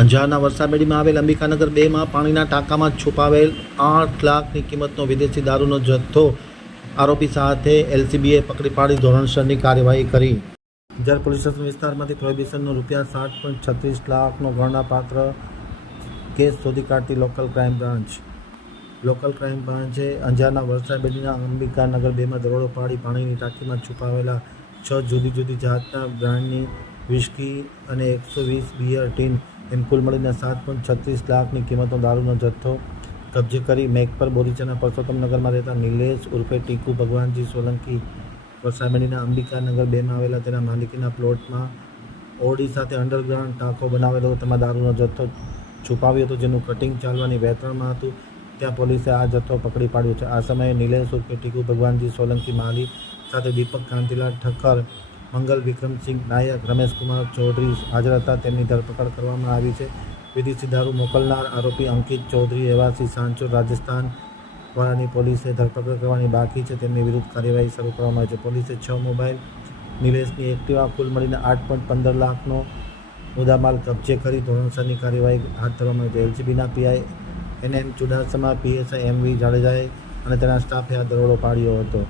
અંજારના વરસાબેડીમાં આવેલ અંબિકાનગર બેમાં પાણીના ટાંકામાં છુપાવેલ આઠ લાખની કિંમતનો વિદેશી દારૂનો જથ્થો, આરોપી સાથે એલસીબીએ પકડી પાડી ધોરણસરની કાર્યવાહી કરી. અંજાર પોલીસ સ્ટેશન વિસ્તારમાંથી પ્રોહિબિશનનો રૂપિયા સાત પોઈન્ટ છત્રીસ લાખનો ગણનાપાત્ર કેસ શોધી કાઢતી local crime branch. Local crime બ્રાન્ચે અંજારના વરસાબેડીના અંબિકાનગર બેમાં દરોડો પાડી પાણીની ટાંકીમાં છુપાવેલા છ જુદી જુદી જાતના બ્રાન્ડની વિસ્કી અને એકસો વીસ બિયર ટીન એમ કુલ મળીને સાત પોઈન્ટ છત્રીસ લાખની કિંમતનો દારૂનો જથ્થો કબજે કરી મેઘપર બોરીચાના પરસોત્તમનગરમાં રહેતા નિલેશ ઉર્ફે ટીકુ ભગવાનજી સોલંકી વરસાબેડીના અંબિકાનગર બેમાં આવેલા તેના માલિકીના પ્લોટમાં ઓડી સાથે અંડરગ્રાઉન્ડ ટાંકો બનાવેલો તેમાં દારૂનો જથ્થો છુપાવ્યો હતો, જેનું કટિંગ ચાલવાની વેતરણમાં હતું. ત્યાં પોલીસે આ જથ્થો પકડી પાડ્યો છે. આ સમયે નિલેશ ઉર્ફે ટીકુ ભગવાનજી સોલંકી માલી સાથે દીપક કાંતિલાલ ઠક્કર મંગલ વિક્રમસિંહ નાયક, રમેશકુમાર ચૌધરી હાજર હતા. તેમની ધરપકડ કરવામાં આવી છે. વિદેશી દારૂ મોકલનાર આરોપી અંકિત ચૌધરી રહેવાસી સાંચોર, રાજસ્થાન વાળાની પોલીસે ધરપકડ કરવાની બાકી છે. તેમની વિરુદ્ધ કાર્યવાહી શરૂ કરવામાં આવી છે. પોલીસે છ મોબાઈલ નિલેશની એક્ટિવા કુલ મળીને આઠ પોઈન્ટ પંદર લાખનો મુદ્દામાલ કબજે કરી ધોરણસરની કાર્યવાહી હાથ ધરવામાં આવી છે. એલસીબીના PI N M Chudasama, PSI M V જાડેજાએ અને તેના સ્ટાફે આ દરોડો પાડ્યો હતો.